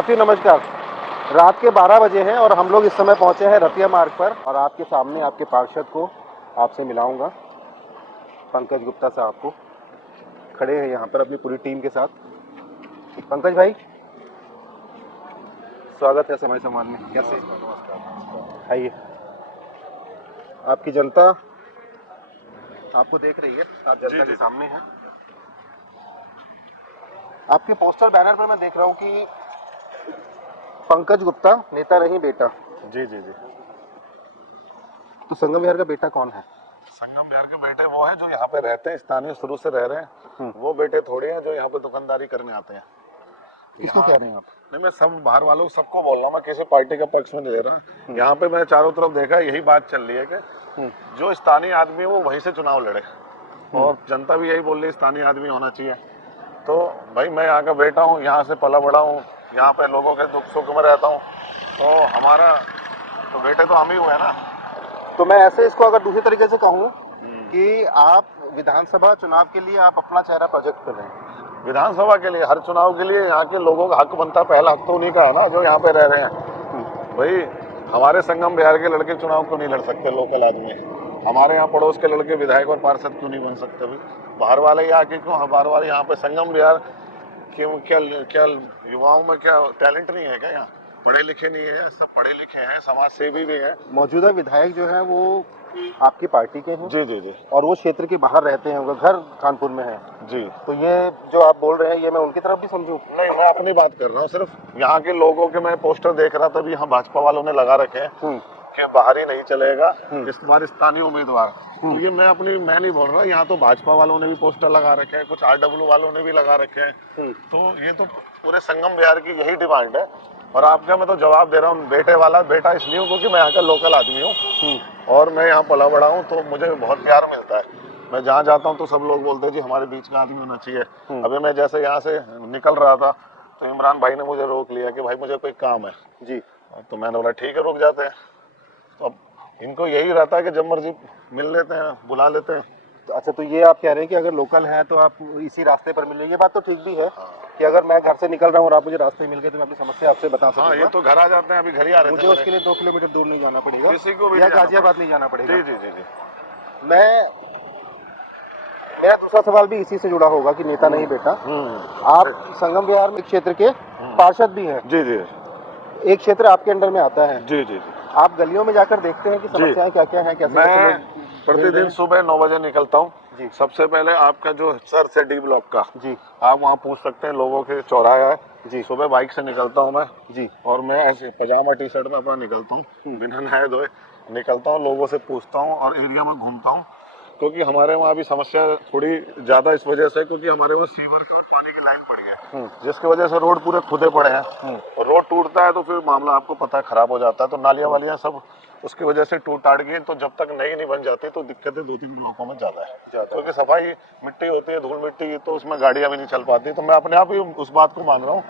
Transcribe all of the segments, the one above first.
साथियों नमस्कार। रात के 12 बजे हैं और हम लोग इस समय पहुंचे हैं रतिया मार्ग पर और आपके सामने आपके पार्षद को आपसे मिलाऊंगा। पंकज गुप्ता साहब को खड़े हैं यहाँ पर अपनी पूरी टीम के साथ। पंकज भाई, स्वागत है समय समाज में। कैसे? नमस्कार। आइए। आपकी जनता आपको देख रही है, आप जनता के सामने हैं। आपके पोस्टर बैनर पर मैं देख रहा हूँ कि पंकज गुप्ता नेता नहीं बेटा। जी जी जी। तो संगम विहार का बेटा कौन है? संगम बिहार के बेटे वो हैं जो यहाँ पे रहते हैं, स्थानीय शुरू से रह रहे हैं। वो बेटे थोड़े हैं जो यहाँ पे दुकानदारी करने आते हैं। किसको कह रहे हैं आप? नहीं, मैं सब बाहर वालों सबको बोल रहा हूँ, मैं किसी पार्टी का पक्ष में नहीं ले रहा। यहाँ पे मैंने चारों तरफ देखा, यही बात चल रही है कि जो स्थानीय आदमी है वो वहीं से चुनाव लड़े, और जनता भी यही बोल रही है स्थानीय आदमी होना चाहिए। तो भाई मैं यहाँ का बेटा हूँ, यहाँ से पला बड़ा हूँ, यहाँ पे लोगों के दुख सुख में रहता हूँ, तो हमारा तो बेटे तो हम ही हुए ना। तो मैं ऐसे इसको अगर दूसरी तरीके से कहूँ कि आप विधानसभा चुनाव के लिए आप अपना चेहरा प्रोजेक्ट कर रहे हैं। विधानसभा के लिए, हर चुनाव के लिए यहाँ के लोगों का हक बनता है। पहला हक तो उन्हीं का है ना जो यहाँ पे रह रहे हैं। भाई हमारे संगम बिहार के लड़के चुनाव क्यों नहीं लड़ सकते? लोकल आदमी हमारे यहाँ पड़ोस के लड़के विधायक और पार्षद क्यों नहीं बन सकते? भाई बाहर वाले यहाँ के क्यों? बाहर वाले यहाँ पे संगम बिहार क्यों? क्या युवाओं में क्या टैलेंट नहीं है क्या? यहाँ पढ़े लिखे नहीं है, सब पढ़े लिखे हैं, समाज सेवी भी हैं। मौजूदा विधायक जो है वो आपकी पार्टी के हैं? जी जी जी। और वो क्षेत्र के बाहर रहते हैं, उनका घर कानपुर में है जी। तो ये जो आप बोल रहे हैं ये मैं उनकी तरफ भी समझूं? नहीं, मैं अपनी बात कर रहा हूँ। सिर्फ यहाँ के लोगों के मैं पोस्टर देख रहा था, भी यहाँ भाजपा वालों ने लगा रखे हैं कि बाहर ही नहीं चलेगा इस बार स्थानीय उम्मीदवार। तो ये मैं नहीं बोल रहा, यहाँ तो भाजपा वालों ने भी पोस्टर लगा रखे हैं, कुछ RW वालों ने भी लगा रखे हैं। तो ये तो पूरे संगम बिहार की यही डिमांड है। और आपका मैं तो जवाब दे रहा हूँ, बेटे वाला बेटा इसलिए हूँ क्योंकि मैं यहाँ का लोकल आदमी हूँ और मैं यहाँ पला बड़ा हूँ, तो मुझे बहुत प्यार मिलता है। मैं जहाँ जाता हूँ तो सब लोग बोलते हैं जी हमारे बीच का आदमी होना चाहिए। अभी मैं जैसे यहाँ से निकल रहा था तो इमरान भाई ने मुझे रोक लिया कि भाई मुझे कोई काम है जी। तो मैंने बोला ठीक है, रुक जाते हैं। तो अब इनको यही रहता है कि जब मर्जी मिल लेते हैं, बुला लेते हैं। अच्छा, तो ये आप कह रहे हैं कि अगर लोकल है तो आप इसी रास्ते पर मिलेंगे। ये बात तो ठीक भी है कि अगर मैं घर से निकल रहा हूँ और आप मुझे रास्ते में मिल गए तो मैं अपनी समस्या आपसे बता सकता हूँ। ये तो घर आ जाते हैं, अभी घर ही आ रहे थे। मुझे उसके लिए 2 किलोमीटर दूर नहीं जाना पड़ेगा, किसी को भी या गाजियाबाद नहीं जाना पड़ेगा। जी जी जी जी। मेरा दूसरा सवाल भी इसी से जुड़ा होगा कि नेता नहीं बेटा। आप संगम विहार में क्षेत्र के पार्षद भी हैं। जी जी। एक क्षेत्र आपके अंडर में आता है। जी जी जी। आप गलियों में जाकर देखते हैं कि समस्याएं क्या क्या हैं? कैसे मैं प्रतिदिन सुबह 9 बजे निकलता हूँ। सबसे पहले आपका जो सर से D ब्लॉक का जी, आप वहाँ पूछ सकते हैं, लोगों के चौराहा है जी। सुबह बाइक से निकलता हूँ मैं जी, और मैं ऐसे पजामा T-शर्ट में अपना निकलता हूँ, बिना नहाए धोए निकलता हूँ, लोगों से पूछता हूँ और एरिया में घूमता हूँ। क्योंकि हमारे वहाँ भी समस्या थोड़ी ज्यादा इस वजह से, क्योंकि हमारे वहाँ सीवर का और पानी की लाइन पड़ी है, जिसकी वजह से रोड पूरे खुदे पड़े हैं। और रोड टूटता है तो फिर मामला आपको पता है खराब हो जाता है। तो नालियाँ वालियाँ सब उसकी वजह से टूट टाट गई। तो जब तक नई नहीं बन जाती तो दिक्कतें 2-3 ब्लॉकों में ज्यादा है, क्योंकि सफाई मिट्टी होती है, धूल मिट्टी, तो उसमें गाड़ियां भी नहीं चल पाती। तो मैं अपने आप ही उस बात को मान रहा हूँ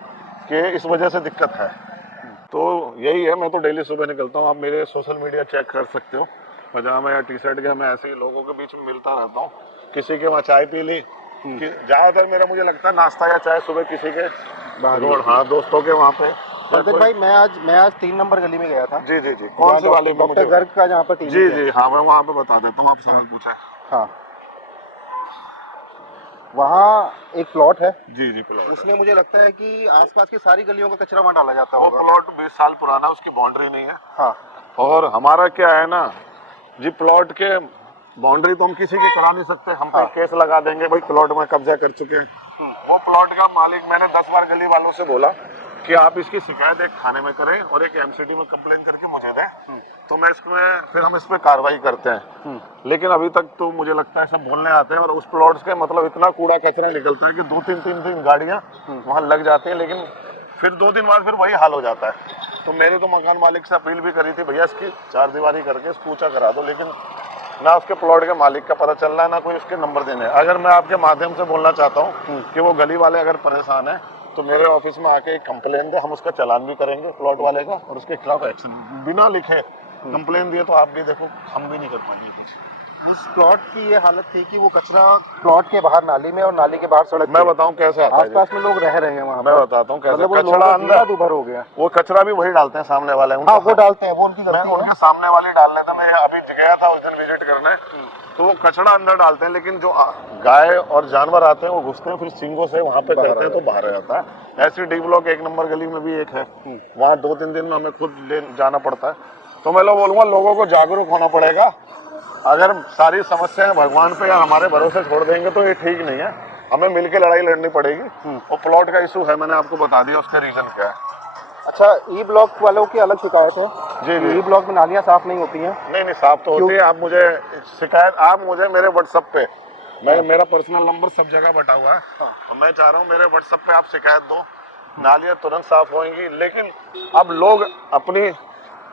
कि इस वजह से दिक्कत है। तो यही है, मैं तो डेली सुबह निकलता हूँ। आप मेरे सोशल मीडिया चेक कर सकते हो, पजामा या T-शर्ट के मैं ऐसे ही लोगों के बीच में मिलता रहता हूँ। किसी के वहाँ चाय पी ली, ज्यादातर मेरा मुझे लगता है नाश्ता या चाय सुबह किसी के रोड, हाँ दोस्तों के वहाँ पे। पंकज भाई, मैं आज 3 नंबर गली में गया था। जी जी जी। कौन सी वाली में? डॉक्टर गर्ग का जहाँ पर जी जी हाँ, मैं वहाँ पे बता देता हूँ, आप सवाल पूछे। हाँ, वहाँ एक प्लॉट है। जी जी प्लॉट। उसमें मुझे लगता है कि आसपास की सारी गलियों का कचरा वहाँ डाला जाता वो होगा। प्लॉट 20 साल पुराना, उसकी बाउंड्री नहीं है। हाँ। और हमारा क्या है ना जी, प्लॉट के बाउंड्री तो हम किसी की करा नहीं सकते, हम पे केस लगा देंगे भाई प्लॉट में कब्जा कर चुके हैं। वो प्लॉट का मालिक, मैंने 10 बार गली वालों से बोला कि आप इसकी शिकायत एक थाने में करें और एक MCD में कंप्लेन करके मुझे दें, तो मैं इसमें फिर हम इस पे कार्रवाई करते हैं। लेकिन अभी तक तो मुझे लगता है सब बोलने आते हैं और उस प्लॉट्स के मतलब इतना कूड़ा कचरा निकलता है कि 2-3 गाड़ियां वहां लग जाती हैं, लेकिन फिर 2 दिन बाद फिर वही हाल हो जाता है। तो मेरे तो मकान मालिक से अपील भी करी थी, भैया इसकी 4 दीवारी करके इसको ऊंचा करा दो, लेकिन ना उसके प्लॉट के मालिक का पता चल रहा है, ना कोई उसके नंबर देने। अगर मैं आपके माध्यम से बोलना चाहता हूँ कि वो गली वाले अगर परेशान है तो मेरे ऑफिस में आके एक कंप्लेन दे, हम उसका चालान भी करेंगे प्लॉट वाले का और उसके खिलाफ एक्शन बिना लिखे कंप्लेन दिए तो आप भी देखो, हम भी नहीं कर पाएंगे कुछ। उस प्लॉट की ये हालत थी कि वो कचरा प्लॉट के बाहर नाली में और नाली के बाहर सड़क मैं पे। बताऊं कैसे आता है जी? आसपास में लोग रह रहे हैं वहाँ मैं पर। बताता हूँ कैसे। मतलब उन लोगों कचरा का अंदर जीना दूभर हो गया। वो कचरा भी वही डालते हैं सामने वाले, हाँ, वो डालते हैं, वो उनकी मैं गलती है। उनके सामने वाले डाल लेता। मैं अभी गया था उस दिन विजिट करने, तो वो कचरा अंदर डालते हैं, लेकिन जो गाय और जानवर आते हैं वो घुसते हैं, फिर सींगों से वहाँ पे करते हैं तो बाहर आ जाता है। ऐसी डी ब्लॉक 1 नंबर गली में भी एक है, वहाँ 2-3 दिन में हमें खुद ले जाना पड़ता है। तो मैं बोलूंगा लोगों को जागरूक होना पड़ेगा। अगर सारी समस्याएं भगवान पे या हमारे भरोसे छोड़ देंगे तो ये ठीक नहीं है, हमें मिलकर लड़ाई लड़नी पड़ेगी। वो प्लॉट का इशू है, मैंने आपको बता दिया उसका रीजन क्या है। अच्छा, ई ब्लॉक वालों की अलग शिकायत है जी जी। ई ब्लॉक में नालियाँ साफ नहीं होती हैं। नहीं साफ तो होती है। आप मुझे शिकायत, आप मुझे मेरे व्हाट्सएप पे, मेरा पर्सनल नंबर सब जगह बटा हुआ है, और मैं चाह रहा हूँ मेरे व्हाट्सएप पे आप शिकायत दो, नालियाँ तुरंत साफ होंगी। लेकिन अब लोग अपनी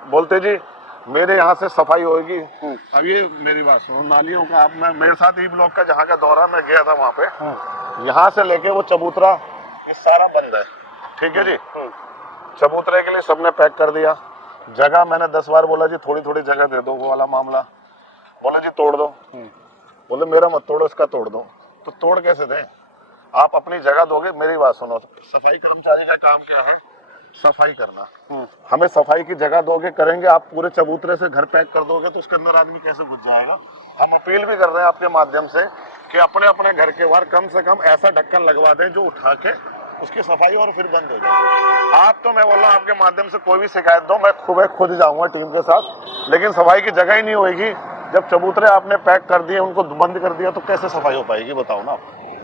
बोलते जी मेरे यहाँ से सफाई होगी। अब ये मेरी बात सुनो, नालियों का आप, मैं मेरे साथ ई ब्लॉक का जहाँ का दौरा मैं गया था वहाँ पे, यहाँ से लेके वो चबूतरा ये सारा बंद है, ठीक है जी। चबूतरे के लिए सबने पैक कर दिया जगह। मैंने 10 बार बोला जी थोड़ी थोड़ी जगह दे दो, वो वाला मामला। बोले जी तोड़ दो, बोले मेरा मत तोड़ो, इसका तोड़ दो। तो तोड़ कैसे दें? आप अपनी जगह दोगे। मेरी बात सुनो, सफाई कर्मचारी का काम क्या है? सफाई करना। हमें सफाई की जगह दोगे, करेंगे। आप पूरे चबूतरे से घर पैक कर दोगे तो उसके अंदर आदमी कैसे घुस जाएगा? हम अपील भी कर रहे हैं आपके माध्यम से कि अपने अपने घर के बाहर कम से कम ऐसा ढक्कन लगवा दें जो उठा के उसकी सफाई और फिर बंद हो जाए। आप तो मैं बोल रहा हूँ आपके माध्यम से कोई भी शिकायत दो, मैं खुद जाऊंगा टीम के साथ, लेकिन सफाई की जगह ही नहीं होगी। जब चबूतरे आपने पैक कर दिए, उनको बंद कर दिया, तो कैसे सफाई हो पाएगी बताओ ना।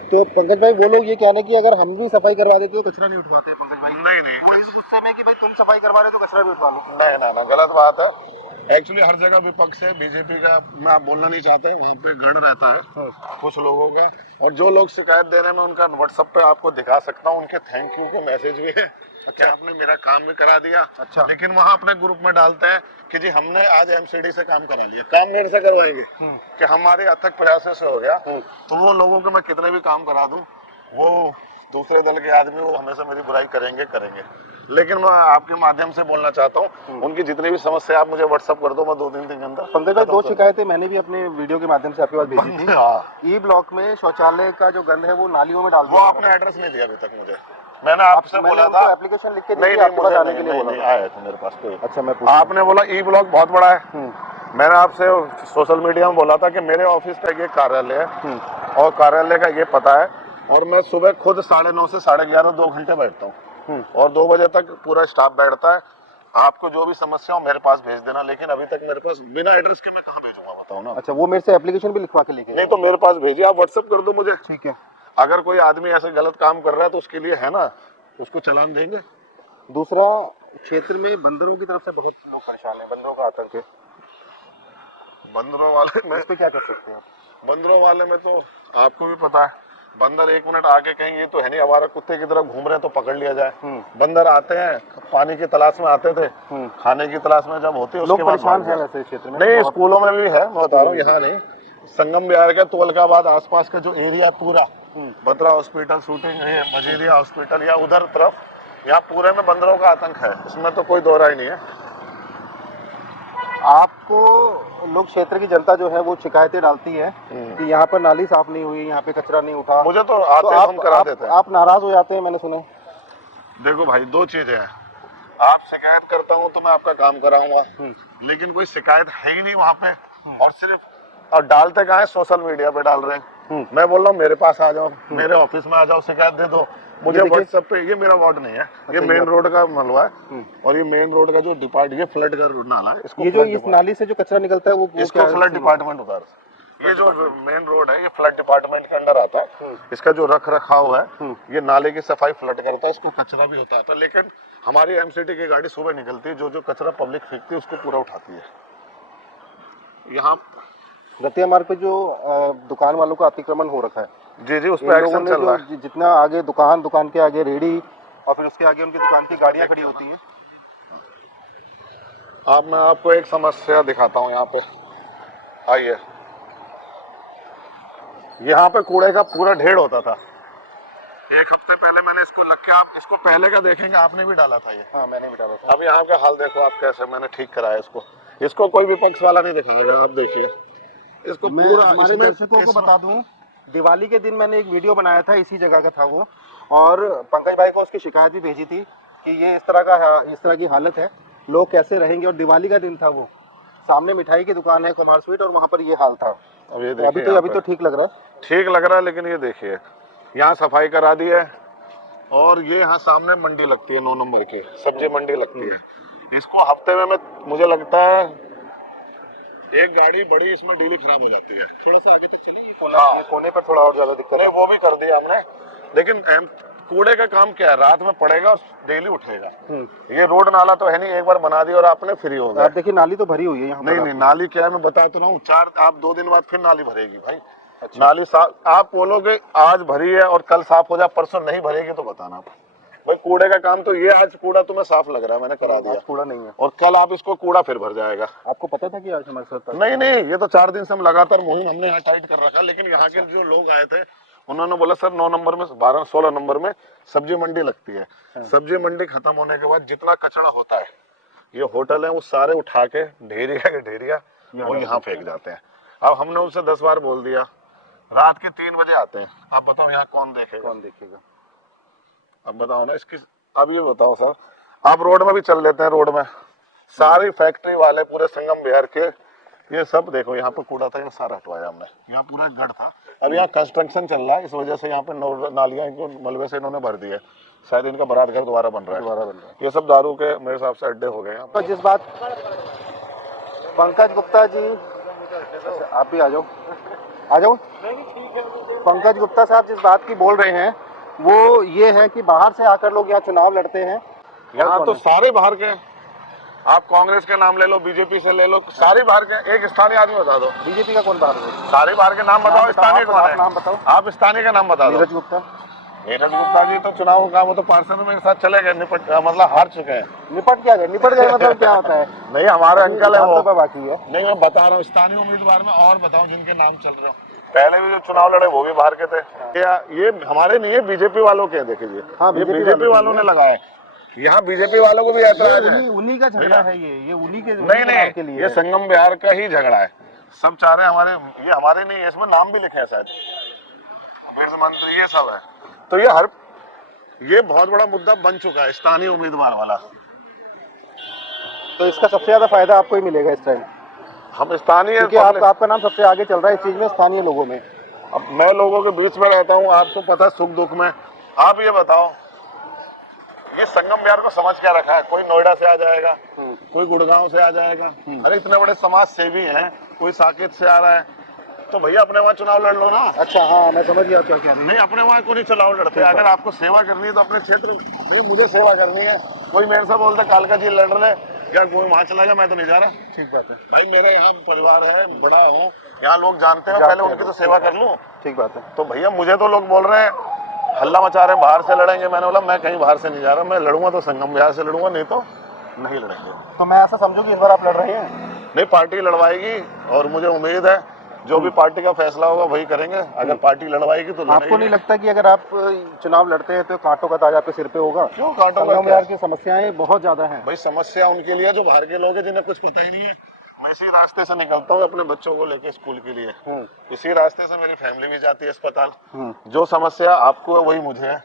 तो पंकज भाई, वो लोग ये कहने की अगर हम भी सफाई करवा देते तो कचरा नहीं उठवाते पंकज भाई। नहीं वो इस गुस्से में कि भाई तुम सफाई करवा रहे हो तो कचरा भी उठवा लो। नहीं ना, गलत बात है। एक्चुअली हर जगह विपक्ष है, बीजेपी का मैं आप बोलना नहीं चाहते, वहाँ पे गण रहता है कुछ लोगों का। और जो लोग शिकायत दे रहे हैं, मैं उनका व्हाट्सएप पे आपको दिखा सकता हूँ, उनके थैंक यू को मैसेज भी है। अच्छा, आपने मेरा काम भी करा दिया। अच्छा, लेकिन वहाँ अपने ग्रुप में डालते हैं कि जी हमने आज एमसीडी से काम करा लिया। काम मेरे से करवाएंगे कि हमारे अथक प्रयास से हो गया। तो वो लोगों को मैं कितने भी काम करा दूं, वो दूसरे दल के आदमी वो हमेशा मेरी बुराई करेंगे। लेकिन मैं आपके माध्यम से बोलना चाहता हूँ, उनकी जितनी भी समस्या आप मुझे व्हाट्सएप कर दो, मैं 2 दिन के अंदर। पंकज भाई, 2 शिकायतें मैंने भी अपने वीडियो के माध्यम से आपके पास भेजी थी। ई ब्लॉक में शौचालय का जो गंद है वो नालियों में डाल, वो आपने एड्रेस नहीं दिया अभी तक मुझे। मैंने आपसे बोला था एप्लीकेशन लिख के नहीं मुझे आने के लिए बोला, आया था मेरे पास कोई। अच्छा, मैं आपने बोला ई ब्लॉक बहुत बड़ा है। मैंने आपसे सोशल मीडिया में बोला था कि मेरे ऑफिस का ये कार्यालय है और कार्यालय का ये पता है, और मैं सुबह खुद 9:30 से 11:30 2 घंटे बैठता हूँ, और 2 बजे तक पूरा स्टाफ बैठता है। आपको जो भी समस्या हो मेरे पास भेज देना, लेकिन अभी तक मेरे पास बिना एड्रेस के मैं कहाँ भेजूंगा बताओ ना। अच्छा, वो मेरे से एप्लीकेशन भी लिखवा के लेके नहीं तो मेरे पास भेजिए, आप व्हाट्सएप कर दो मुझे। ठीक है। अगर कोई आदमी ऐसे गलत काम कर रहा है तो उसके लिए है ना, उसको चालान देंगे। दूसरा, क्षेत्र में बंदरों की तरफ से बहुत लोग परेशान है, बंदरों का आतंक है। बंदरों वाले में इस पे क्या कर सकते हैं आप? बंदरों वाले में तो आपको भी पता है, बंदर 1 मिनट आके कहीं ये तो है नहीं आवारा कुत्ते की तरह घूम रहे हैं तो पकड़ लिया जाए। बंदर आते हैं, पानी की तलाश में आते थे, खाने की तलाश में जब होती है उसके बाद परेशान है वैसे क्षेत्र में। नहीं, स्कूलों में भी है, मैं बता रहा हूँ, यहाँ नहीं। संगम बिहार के तुगलकाबाद आसपास का जो एरिया है पूरा, बत्रा हॉस्पिटल, शूटिंग है, मजीरिया हॉस्पिटल या उधर तरफ, यहाँ पूरे में बंदरों का आतंक है, इसमें तो कोई दो राय नहीं है। आपको लोग, क्षेत्र की जनता जो है वो शिकायतें डालती है कि यहाँ पर नाली साफ नहीं हुई, यहाँ पे कचरा नहीं उठा। मुझे तो आते हम करा देते हैं। आप नाराज हो जाते हैं, मैंने सुना है। देखो भाई, 2 चीजें हैं, आप शिकायत करता हूँ तो मैं आपका काम कराऊंगा, लेकिन कोई शिकायत है ही नहीं वहाँ पे, और सिर्फ और डालते कहाँ है, सोशल मीडिया पे डाल रहे हैं। मैं बोल रहा हूँ मेरे पास आ जाओ, मेरे ऑफिस में आ जाओ, शिकायत दे दो मुझे व्हाट्सएप पे। ये मेरा वार्ड नहीं है, ये मेन रोड का मलबा है, और ये मेन रोड का जो डिपार्ट, ये फ्लड का नाला है, इसको ये जो इस नाली से जो कचरा निकलता है वो इसको फ्लड डिपार्टमेंट उतार। ये जो मेन रोड है ये फ्लड डिपार्टमेंट के अंडर आता है। इसका जो रख रखाव है, ये नाले की सफाई फ्लड करता है, इसको कचरा भी होता है, लेकिन हमारी एमसीटी की गाड़ी सुबह निकलती है, जो कचरा पब्लिक फेंकती है उसको पूरा उठाती है। यहाँ रतिया मार्ग पे जो दुकान वालों का अतिक्रमण हो रखा है, जी उस पर एक्शन चल रहा है। जितना आगे दुकान के आगे रेडी और फिर उसके आगे उनकी दुकान की गाड़ियां खड़ी होती हैं। मैं आपको एक समस्या दिखाता हूँ, यहाँ पे आइए। यहाँ पे कूड़े का पूरा ढेर होता था। 1 हफ्ते पहले मैंने इसको लग के, आप इसको पहले का देखेंगे, आपने भी डाला था ये। हाँ, मैंने भी डाला था। अब यहाँ का हाल देखो आप कैसे, मैंने ठीक कराया इसको। इसको कोई विपक्ष वाला नहीं दिखाएगा। आप देखिए इसको मैं पूरा हमारे इसमें दर्शकों को बता दूं, दिवाली के दिन मैंने एक वीडियो बनाया था, इसी जगह का था वो, और पंकज भाई को उसकी शिकायत भी भेजी थी कि ये इस तरह की हालत है, लोग कैसे रहेंगे। और दिवाली का दिन था वो, सामने मिठाई की दुकान है कुमार स्वीट, और वहाँ पर ये हाल था। अब ये तो अभी तो ठीक लग रहा है। ठीक लग रहा है, लेकिन ये देखिए यहाँ सफाई करा दी है, और ये यहाँ सामने मंडी लगती है 9 नंबर की सब्जी मंडी लगती है। इसको हफ्ते में मुझे लगता है एक गाड़ी बड़ी इसमें डेली खराब हो जाती है। थोड़ा सा आगे तक चलिए, ये कोने पर थोड़ा और ज्यादा दिक्कत है। वो भी कर दिया हमने, लेकिन कूड़े का काम क्या है, रात में पड़ेगा और डेली उठेगा। ये रोड नाला तो है नहीं, एक बार बना दिया और आपने फ्री हो गए। आप देखिए नाली तो भरी हुई है यहाँ। नहीं, नाली क्या है मैं बता तो रहा हूँ, आप 2 दिन बाद फिर नाली भरेगी भाई। अच्छा। नाली साफ आप बोलोगे आज भरी है और कल साफ हो जाए, परसों नहीं भरेगी तो बताना भाई। कूड़े का काम तो ये, आज कूड़ा तुम्हें साफ लग रहा है, मैंने करा दिया, कूड़ा नहीं है, और कल आप इसको कूड़ा फिर भर जाएगा। आपको पता था कि आज हमारे साथ? नहीं, ये तो 4 दिन से हम लगातार मुहिम हमने यहाँ टाइट कर रखा। लेकिन यहाँ के जो लोग आए थे उन्होंने बोला सर 9 नंबर में 12-16 नंबर में सब्जी मंडी लगती है। सब्जी मंडी खत्म होने के बाद जितना कचरा होता है, ये होटल है वो सारे उठा के ढेरिया के ढेरिया वो यहाँ फेंक जाते हैं। अब हमने उनसे 10 बार बोल दिया, रात के 3 बजे आते हैं। आप बताओ यहाँ कौन देखेगा? अब बताओ ना इसकी। अब ये बताओ सर, आप रोड में भी चल लेते हैं, रोड में सारी फैक्ट्री वाले पूरे संगम बिहार के, ये सब देखो यहाँ पे कूड़ा था, ये सारा हटवाया हमने। यहाँ पूरा गढ़ था, अब यहाँ कंस्ट्रक्शन चल रहा है, इस वजह से यहाँ पे नालियाँ इनको मलबे से इन्होंने भर दी है। शायद इनका बारात घर दोबारा बन रहा है। ये सब दारू के मेरे हिसाब से अड्डे हो गए हैं। तो जिस बात पंकज गुप्ता जी, आप भी आ जाओ। पंकज गुप्ता साहब जिस बात की बोल रहे हैं वो ये है कि बाहर से आकर लोग यहाँ चुनाव लड़ते हैं। यहाँ तो सारे बाहर के, आप कांग्रेस के नाम ले लो, बीजेपी से ले लो, सारे बाहर के। एक स्थानीय आदमी बता दो, बीजेपी का कौन बाहर है? सारे बाहर के नाम बताओ। स्थानीय कौन है? नाम बताओ। आप स्थानीय का नाम बता दो। नीरज गुप्ता जी तो चुनाव का वो तो पार्षद में साथ चले गए, मतलब हार चुके हैं। निपट गए मतलब क्या होता है? नहीं, हमारे अंकल है वो, बाकी है। नहीं मैं बता रहा हूँ स्थानीय उम्मीदवार में, और बताओ जिनके नाम चल रहे हो। पहले भी जो चुनाव लड़े वो भी बाहर के थे। ये हमारे नहीं है, बीजेपी वालों के। देखिए ये बीजेपी वालों ने लगाए। यहाँ बीजेपी वालों को भी ऐतराज है, उन्हीं का झगड़ा है ये उन्हीं के नहीं, ये संगम बिहार का ही झगड़ा है। सब चाह रहे हैं हमारे, ये हमारे नहीं है, इसमें नाम भी लिखे हैं शायद मंत्री, ये सब है। तो ये बहुत बड़ा मुद्दा बन चुका है स्थानीय उम्मीदवार वाला। तो इसका सबसे ज्यादा फायदा आपको ही मिलेगा इस टाइम। हम स्थानीय, क्योंकि आपका नाम सबसे आगे चल रहा है इस चीज में, स्थानीय लोगों में। अब मैं लोगों के बीच में रहता हूँ, आपको पता है सुख दुख में। आप ये बताओ, ये संगम बिहार को समझ क्या रखा है? कोई नोएडा से आ जाएगा, कोई गुड़गांव से आ जाएगा। अरे इतने बड़े समाज सेवी हैं, कोई साकेत से आ रहा है, तो भैया अपने वहाँ चुनाव लड़ लो ना। अच्छा, हाँ मैं समझ गया क्या क्या नहीं, अपने वहाँ को नहीं चुनाव लड़ते। अगर आपको सेवा करनी है तो अपने क्षेत्र में, मुझे सेवा करनी है। कोई मेरे से बोलता कालका जी लड़ रहे या कोई वहाँ चला गया, मैं तो नहीं जा रहा। ठीक बात है भाई, मेरे यहाँ परिवार है, बड़ा हूँ, यहाँ लोग जानते हैं, पहले उनकी तो सेवा कर लूँ। ठीक बात है। तो भैया मुझे तो लोग बोल रहे हैं, हल्ला मचा रहे हैं बाहर से लड़ेंगे। मैंने बोला मैं कहीं बाहर से नहीं जा रहा, मैं लड़ूंगा तो संगम बिहार से लड़ूंगा, नहीं तो नहीं लड़ेंगे। तो मैं ऐसा समझू कि इस बार आप लड़ रहे हैं? नहीं, पार्टी लड़वाएगी, और मुझे उम्मीद है जो भी पार्टी का फैसला होगा वही करेंगे। अगर पार्टी लड़वाएगी तो आपको नहीं लगता कि अगर आप चुनाव लड़ते हैं तो कांटों का ताज आपके सिर पे होगा? क्यों कांटों का? बिहार की समस्याएं बहुत ज्यादा हैं भाई। समस्या उनके लिए जो बाहर के लोग हैं, जिन्हें कुछ पता ही नहीं है। मैं इसी रास्ते से निकलता हूँ अपने बच्चों को लेके स्कूल के लिए, इसी रास्ते से मेरी फैमिली भी जाती है अस्पताल। जो समस्या आपको है वही मुझे है।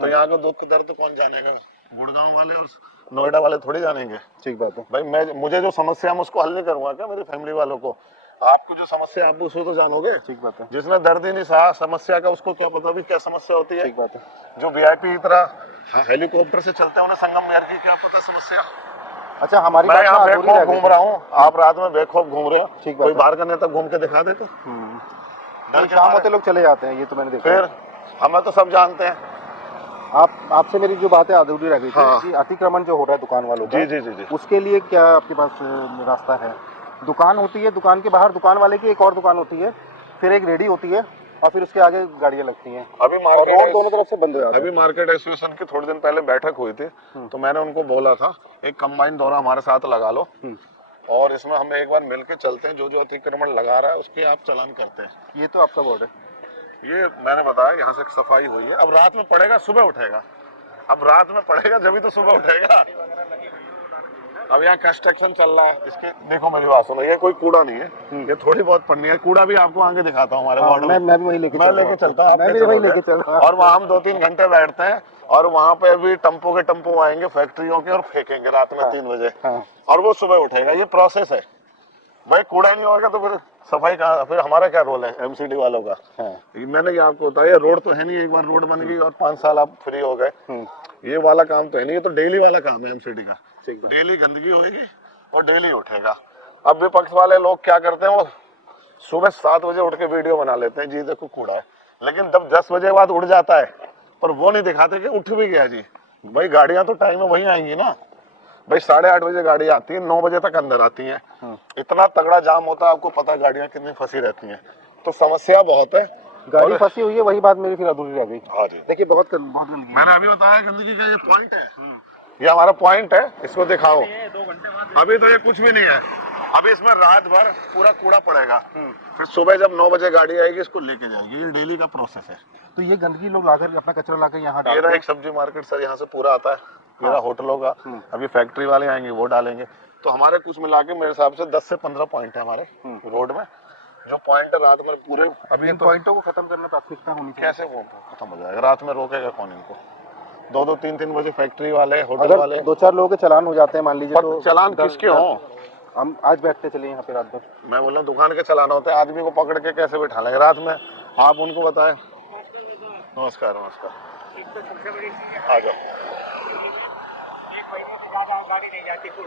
तो यहाँ का दुख दर्द कौन जानेगा? गुड़गांव वाले और नोएडा वाले थोड़ी जानेंगे। ठीक बात है भाई, मुझे जो समस्या है उसको हल नहीं करूंगा क्या मेरी फैमिली वालों को? आपको जो समस्या आप उसको तो जानोगे। ठीक बात है। जिसने दर्द ही नहीं सहा समस्या का, उसको क्या पता भी क्या समस्या होती है। ठीक बात है। जो वीआईपी की तरह हेलीकॉप्टर से चलते हैं, उन्हें संगम बिहार की क्या पता समस्या। अच्छा, हमारी मैं यहाँ बेखौफ घूम रहा हूँ, आप रात में बेखौफ घूम रहे हो। ठीक बात। कोई बाहर का नेता घूम के दिखा दे तो शाम होते लोग चले जाते हैं, ये तो मैंने देखा। फिर हमें तो सब जानते हैं। आपसे मेरी जो बातें अधूरी रह गई थी, अतिक्रमण जो हो रहा है दुकान वालों का, जी, उसके लिए क्या आपके पास रास्ता है? दुकान होती है, दुकान के बाहर दुकान वाले की एक और दुकान होती है, फिर एक रेडी होती है, और फिर उसके आगे गाड़ियां लगती हैं। अभी मार्केट रोड दोनों तरफ से बंद हो जाता है। अभी मार्केट एसोसिएशन की थोड़े दिन पहले बैठक हुई थी, तो मैंने उनको बोला था एक कंबाइन दौरा हमारे साथ लगा लो, और इसमें हम एक बार मिलकर चलते हैं। जो जो अतिक्रमण लगा रहा है उसके आप चालान करते हैं। ये तो आपका बोर्ड है। ये मैंने बताया, यहाँ से सफाई हुई है। अब रात में पड़ेगा, सुबह उठेगा। अब रात में पड़ेगा जब भी तो सुबह उठेगा। अब यहाँ कंस्ट्रक्शन चल रहा है, इसके देखो मेरी बात सुनो, ये कोई कूड़ा नहीं है, ये थोड़ी बहुत पन्नी है। कूड़ा भी आपको आगे दिखाता हूँ हमारे वार्ड में, मैं भी वही लेके चलता हूँ, मैं भी वही लेके चल रहा हूँ। और वहाँ हम 2-3 घंटे बैठते हैं और वहाँ पे भी टम्पो के टम्पो आएंगे फैक्ट्रियों के और फेंकेंगे रात में 3 बजे, और वो सुबह उठेगा। ये प्रोसेस है भाई, कूड़ा नहीं होगा तो फिर सफाई का फिर हमारा क्या रोल है एमसीडी वालों का। मैंने ये आपको बताया, रोड तो है नहीं, एक बार रोड बन गई और 5 साल आप फ्री हो गए, ये वाला काम तो है नहीं, ये तो डेली वाला काम है एमसीडी का। डेली गंदगी होगी और डेली उठेगा। अब विपक्ष वाले लोग क्या करते हैं, वो सुबह 7 बजे उठ के वीडियो बना लेते हैं, जी देखो कूड़ा है, लेकिन जब 10 बजे बाद उड़ जाता है, पर वो नहीं दिखाते कि उठ भी गया जी। भाई गाड़ियां तो टाइम में वही आएंगी ना भाई, 8:30 बजे गाड़ी आती है, 9 बजे तक अंदर आती है, इतना तगड़ा जाम होता है, आपको पता है गाड़ियां कितनी फंसी रहती हैं, तो समस्या बहुत है। गाड़ी फंसी हुई है, वही बात मेरी फिर अधूरी रह गई। हाँ जी, देखिए बहुत गंदगी। मैंने अभी बताया गंदगी का ये पॉइंट है, ये हमारा पॉइंट है, इसको दिखाओ। अभी तो ये कुछ भी नहीं है, अभी इसमें रात भर पूरा कूड़ा पड़ेगा, फिर सुबह जब 9 बजे गाड़ी आएगी इसको लेके जाएगी, ये डेली का प्रोसेस है। तो ये गंदगी लोग लाकर अपना कचरा लाकर यहाँ मेरा एक सब्जी मार्केट सर यहाँ से पूरा आता है, मेरा होटलों का, अभी फैक्ट्री वाले आएंगे वो डालेंगे, तो हमारे कुछ मिला के मेरे हिसाब से 10 से 15 पॉइंट है हमारे रोड में, जो पॉइंट रात में पूरे। अभी इन पॉइंटों को खत्म करना प्राथमिकता होनी चाहिए। कैसे वो खत्म हो जाएगा, रात में रोकेगा कौन इनको? 2-2, 3-3 बजे फैक्ट्री वाले, होटल वाले, 2-4 लोगों के चालान हो जाते हैं मान लीजिए, तो चालान किसके हो? हम आज बैठते चले यहाँ पे रात भर। मैं बोल रहा हूँ दुकान के चालान होते हैं, आदमी को पकड़ के कैसे बैठा लेंगे रात में, आप उनको बताएं। नमस्कार नमस्कार, आ जाओ।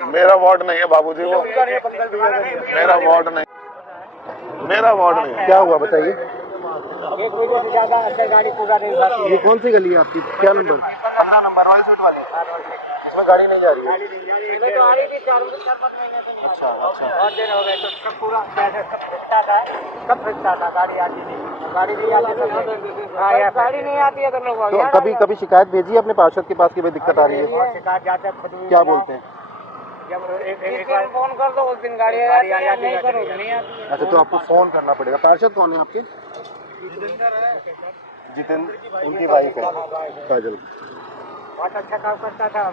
मेरा वार्ड नहीं है बाबूजी, वो मेरा वार्ड नहीं, मेरा वार्ड नहीं। क्या हुआ बताइए? 1 बजे से ज्यादा अंदर गाड़ी पूरा नहीं जाती है। ये कौन सी गली है आपकी, क्या नंबर? 15 नंबर वाली स्वीट वाली, इसमें गाड़ी नहीं जा रही है। तो आ रही थी 4-5 महीने से नहीं। अच्छा अच्छा, बहुत दिन हो गए, तो सब पूरा सब फिरता था, गाड़ी आती नहीं, गाड़ी नहीं आती तो गाड़ी नहीं आती है तो लोग तो कभी शिकायत भेजी है अपने पार्षद के पास कि भाई दिक्कत आ रही है? शिकायत जाते हैं, खुद क्या बोलते हैं? जब एक बार फोन कर दो उस दिन गाड़ी आ जाती है, नहीं करो तो नहीं आती है। अच्छा, तो आपको फोन करना पड़ेगा। पार्षद कौन है आपके? जितेंद्र, उनकी वाइफ है काजल। बहुत अच्छा काम करता था,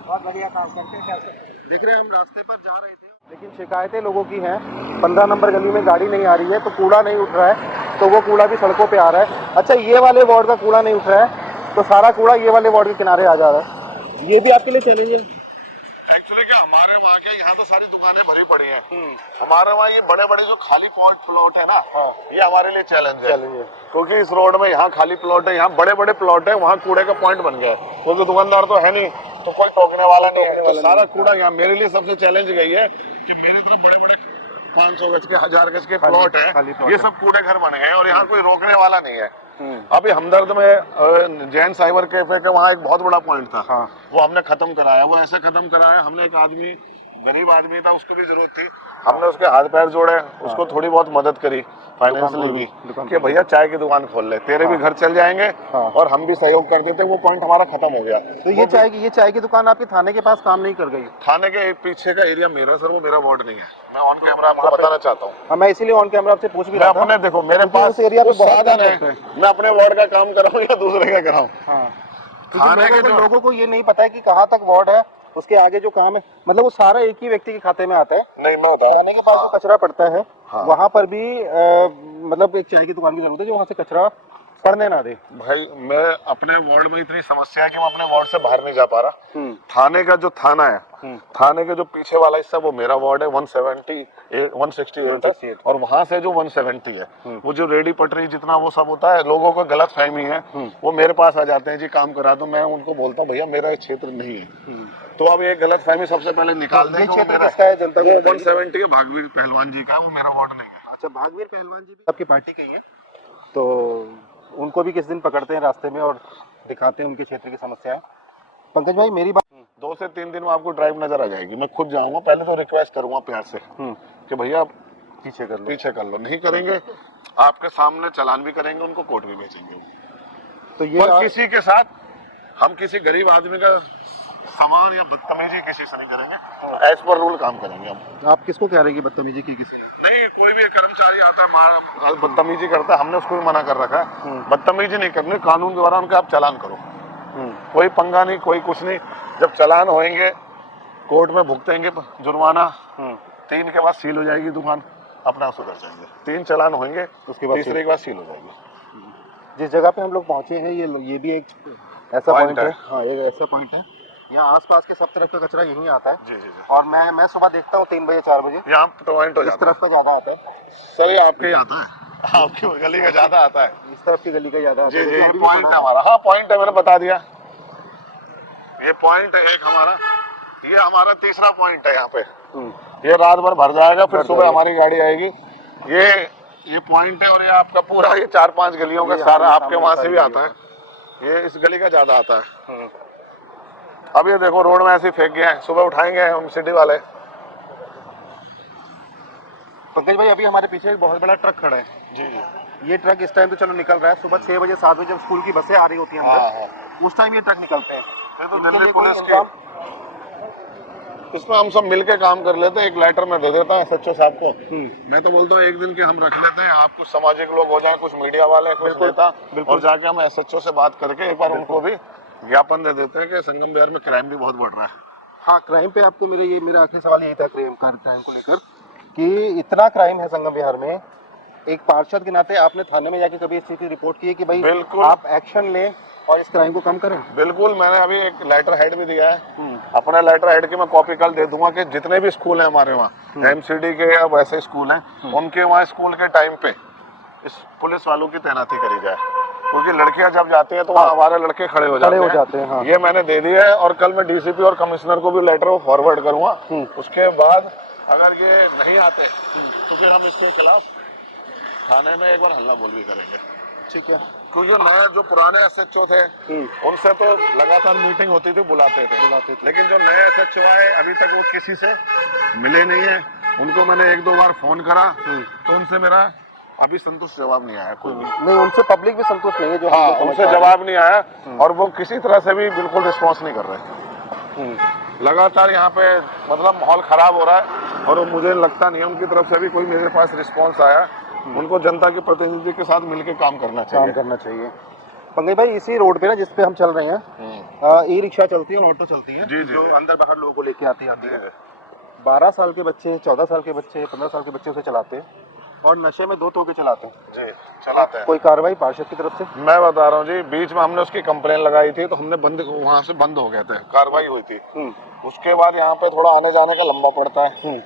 बहुत बढ़िया काम करते थे। देख रहे हैं हम रास्ते पर जा रहे थे, लेकिन शिकायतें लोगों की हैं। 15 नंबर गली में गाड़ी नहीं आ रही है, तो कूड़ा नहीं उठ रहा है, तो वो कूड़ा भी सड़कों पे आ रहा है। अच्छा, ये वाले वार्ड का कूड़ा नहीं उठ रहा है, तो सारा कूड़ा ये वाले वार्ड के किनारे आ जा रहा है। ये भी आपके लिए चैलेंज है? एक्चुअली क्या हमारे वहाँ के यहाँ तो सारी दुकानें भरी पड़ी हैं, हमारे वहाँ ये बड़े बड़े जो खाली प्लॉट है ना, ये हमारे लिए चैलेंज है, क्योंकि इस रोड में यहाँ खाली प्लॉट है, यहाँ बड़े बड़े प्लॉट है, वहाँ कूड़े का पॉइंट बन गया है, क्योंकि दुकानदार तो है नहीं, तो कोई टोकने वाला नहीं है, तो सारा कूड़ा यहाँ। मेरे लिए सबसे चैलेंज यही है कि मेरी तरफ बड़े बड़े 500 गज के 1000 गज के प्लॉट है, ये सब कूड़े घर बन गए और यहाँ कोई रोकने वाला नहीं है। अभी हमदर्द में जैन साइबर कैफे के वहाँ एक बहुत बड़ा पॉइंट था, वो हमने खत्म कराया। वो ऐसे खत्म कराया, हमने एक आदमी, गरीब आदमी था, उसको भी जरूरत थी, हमने उसके हाथ पैर जोड़े, उसको थोड़ी बहुत मदद करी फाइनेंशियली भी, कि भैया चाय की दुकान खोल ले, तेरे भी घर चल जाएंगे, और हम भी सहयोग कर देते। वो पॉइंट हमारा खत्म हो गया। तो ये चाय की दुकान आपके थाने के पास काम नहीं कर गई? थाने के पीछे का एरिया मेरा सर, वो मेरा वार्ड नहीं है। मैं ऑन कैमरा आपको बताना चाहता हूँ। मैं इसीलिए ऑन कैमरा आपसे पूछ भी रहा था। अपने देखो, मेरे पास एरिया पे साधन है, मैं अपने वार्ड का काम कराऊँ या दूसरे का कराऊँ। लोगों को ये नहीं पता है कि कहाँ तक वार्ड है, उसके आगे जो काम है, मतलब वो सारा एक ही व्यक्ति के खाते में आता है। नहीं, मैं बता, थाने के पास जो कचरा पड़ता है, वहाँ पर भी मतलब एक चाय की दुकान की जरूरत है जो वहाँ से कचरा पड़ने ना दे। भाई मैं अपने वार्ड में इतनी समस्या है कि मैं अपने वार्ड से बाहर नहीं जा पा रहा। थाने का जो थाना है, थाने के जो पीछे वाला हिस्सा वो मेरा वार्ड है, 168 और वहां से जो 170 है, वो जो रेडी पटरी जितना वो सब होता है, लोगों को गलत फहमी है, वो मेरे पास आ जाते हैं, जी काम करा दो। मैं उनको बोलता हूँ भैया मेरा क्षेत्र नहीं है, तो अब ये गलत फहमी सबसे पहले निकाल दें। क्षेत्र किसका है? जनता वो 170 है, भागवीर पहलवान जी का, वो मेरा वार्ड नहीं है। अच्छा, भागवीर पहलवान जी भी आपकी पार्टी के ही है, तो उनको भी किस दिन पकड़ते हैं रास्ते में और दिखाते हैं उनके क्षेत्र की समस्याएं। पंकज भाई, मेरी बात 2 से 3 दिन में आपको ड्राइव नजर आ जाएगी। मैं खुद जाऊंगा, पहले तो रिक्वेस्ट करूंगा प्यार से कि भैया पीछे कर लो। नहीं करेंगे आपके सामने चालान भी करेंगे, उनको कोर्ट भी भेजेंगे। तो ये किसी के साथ हम किसी गरीब आदमी का सामान या बदतमीजी किसी से नहीं करेंगे, एज पर रूल काम करेंगे हम। आप किसको कह रहे हैं कि बदतमीजी की किसी नहीं, कोई भी कर्मचारी आता है बदतमीजी करता है, हमने उसको भी मना कर रखा है, बदतमीजी नहीं करनी, कानून द्वारा उनका आप चालान करो, कोई पंगा नहीं, कोई कुछ नहीं। जब चालान होएंगे कोर्ट में भुगतेंगे जुर्माना, 3 के बाद सील हो जाएगी दुकान, अपना सुधर जाएंगे। 3 चालान होंगे उसके बाद तीसरे के बाद सील हो जाएगी। जिस जगह पे हम लोग पहुंचे हैं ये भी एक ऐसा Point पॉइंट है। हाँ, एक ऐसा पॉइंट है, यहाँ आसपास के सब तरफ का कचरा यहीं आता है। जी जी जी। और मैं सुबह देखता हूँ 3 बजे 4 बजे यहाँ पॉइंट हो इस जाता तरफ का ज्यादा आता है, है सर, ये आपके ही आता है, आपकी गली का ज्यादा आता है। इस तरफ की गली का ज्यादा आता जी है। जी, लेकिन ये अभी भी पॉइंट है थोड़ा- हमारा। हाँ पॉइंट है, मैंने बता दिया, ये पॉइंट है एक हमारा, ये हमारा तीसरा पॉइंट है यहाँ पे। ये रात भर भर जाएगा, फिर भर सुबह जाएगा। हमारी गाड़ी आएगी। ये पॉइंट है, और ये आपका पूरा ये 4-5 गलियों का ये सारा हमारे आपके सामने वहां से सारी भी आता गलियों है, ये इस गली का ज्यादा आता है। अब ये देखो रोड में ऐसे ही फेंक गया है, सुबह उठाएंगे हम सिटी वाले। पंकज भाई, अभी हमारे पीछे एक बहुत बड़ा ट्रक खड़ा है। जी जी। ये ट्रक इस टाइम तो चलो निकल रहा है, सुबह 6 बजे 7 बजे जब स्कूल की बसें आ रही होती हैं हाँ अंदर, हाँ, उस टाइम ये ट्रक निकलते हैं। ये तो इनके दिल्ली लिए कोई पुलिस इंतजाम- के, इसमें हम सब मिलके काम कर लेते हैं। एक लेटर में दे देता है सच्चो साहब को, मैं तो बोलता हूँ एक दिन के हम रख लेते हैं, आप कुछ सामाजिक लोग हो जाए, कुछ मीडिया वाले, कुछ नेता, और जाके हम एसएचओ से बात करके एक बार उनको भी ज्ञापन दे देते हैं कि संगम बिहार में क्राइम भी बहुत बढ़ रहा है। हाँ, क्राइम पे आपको मेरा आखिरी सवाल यही था क्राइम को लेकर, कि इतना क्राइम है संगम विहार में, एक पार्षद के नाते आपने थाने में जाके कभी इस चीज की रिपोर्ट की है कि भाई बिल्कुल। आप एक्शन लें और इस क्राइम को कम करें? बिल्कुल, मैंने अभी एक लेटर हेड भी दिया है, अपने लेटर हेड की मैं कॉपी कल दे दूंगा कि जितने भी स्कूल हैं हमारे वहाँ एमसीडी के या वैसे स्कूल हैं, उनके वहाँ स्कूल के टाइम पे इस पुलिस वालों की तैनाती करी जाए, क्योंकि लड़कियां जब जाती हैं तो वहाँ हमारे लड़के खड़े हो जाते हैं। हाँ। ये मैंने दे दिया है, और कल मैं डीसीपी और कमिश्नर को भी लेटर फॉरवर्ड करूंगा। उसके बाद अगर ये नहीं आते तो फिर हम इसके खिलाफ थाने में एक बार हल्ला बोल भी करेंगे। ठीक है। क्योंकि नए जो पुराने एसएचओ थे उनसे तो लगातार मीटिंग होती थी, बुलाते थे, लेकिन जो नए एसएचओ आए अभी तक वो किसी से मिले नहीं है। उनको मैंने 1-2 बार फोन करा तो उनसे मेरा अभी संतुष्ट जवाब नहीं आया कोई भी। नहीं, उनसे पब्लिक भी संतुष्ट नहीं है जो हाँ, हम लोग समझ उनसे पा रहे हैं। जवाब नहीं आया, और वो किसी तरह से भी बिल्कुल रिस्पॉन्स नहीं कर रहे। लगातार यहाँ पे मतलब माहौल खराब हो रहा है, और मुझे लगता नहीं है उनकी तरफ से भी कोई मेरे पास रिस्पॉन्स आया। उनको जनता के प्रतिनिधि के साथ मिलकर काम करना चाहिए। पंकज भाई, इसी रोड पे ना जिस पे हम चल रहे हैं, ई रिक्शा चलती है और ऑटो चलती है, जी, जी, जो जी। अंदर बाहर लोगों को लेके आती है। 12 साल के बच्चे, 14 साल के बच्चे, 15 साल के बच्चे उसे चलाते हैं, और नशे में 2 ठोके चलाते हैं। जी, चलाते हैं। कोई कार्रवाई पार्षद की तरफ से? मैं बता रहा हूँ जी, बीच में हमने उसकी कंप्लेन लगाई थी तो हमने वहाँ से बंद हो गए थे, कार्रवाई हुई थी। उसके बाद यहाँ पे थोड़ा आने जाने का लंबा पड़ता है,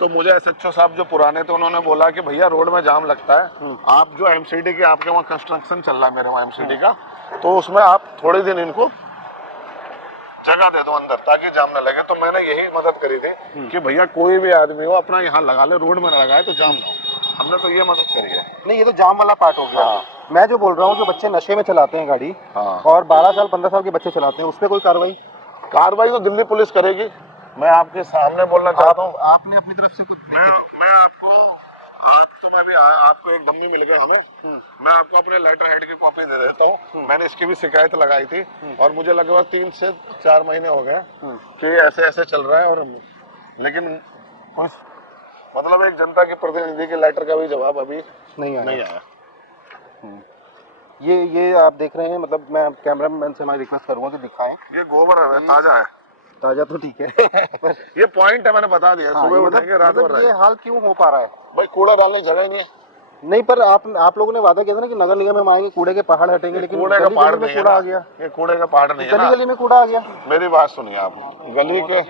तो मुझे एसएचओ साहब जो पुराने थे उन्होंने बोला कि भैया रोड में जाम लगता है, आप जो एमसीडी के आपके वहाँ कंस्ट्रक्शन चल रहा है मेरे वहाँ एमसीडी का, तो उसमें आप थोड़े दिन इनको जगह दे दो अंदर ताकि जाम न लगे। तो मैंने यही मदद करी थी कि भैया कोई भी आदमी हो अपना यहाँ लगा ले, रोड में न लगाए तो जाम ना हो। हमने तो ये मदद करी है। नहीं, ये तो जाम वाला पार्ट हो गया। मैं जो बोल रहा हूँ, जो बच्चे नशे में चलाते हैं गाड़ी, और 12 साल 15 साल के बच्चे चलाते हैं, उस पर कोई कार्रवाई तो दिल्ली पुलिस करेगी। मैं आपके सामने बोलना चाहता हूँ, आपने अपनी तरफ से कुछ? मैं आपको आज तो मैं भी आपको एक डम्मी मिल गया हमें, मैं आपको अपने लेटर हेड की कॉपी दे देता हूँ। मैंने इसकी भी शिकायत लगाई थी, और मुझे लगभग 3 से 4 महीने हो गए कि ऐसे ऐसे चल रहा है, और लेकिन कुछ मतलब एक जनता के प्रतिनिधि के लेटर का भी जवाब अभी नहीं आया। ये आप देख रहे हैं, मतलब मैं कैमरामैन से मैं रिक्वेस्ट करूंगा कि दिखाएं। ये गोबर है, ताजा है। ताजा तो ठीक है। ये पॉइंट है, मैंने बता दिया। हाँ, सुबह उठेंगे रात भर ये हाल क्यों हो पा रहा है? भाई कूड़ा डालने की जगह ही नहीं है। नहीं, पर आप लोगों ने वादा किया था ना कि नगर निगम में आएंगे, कूड़े के पहाड़ हटेंगे, लेकिन कूड़े का पहाड़ नहीं है कूड़ा ना। आ गया। ये कूड़े का पहाड़ नहीं है ना। गली में कूड़ा आ गया। मेरी बात सुनिए आप, गली के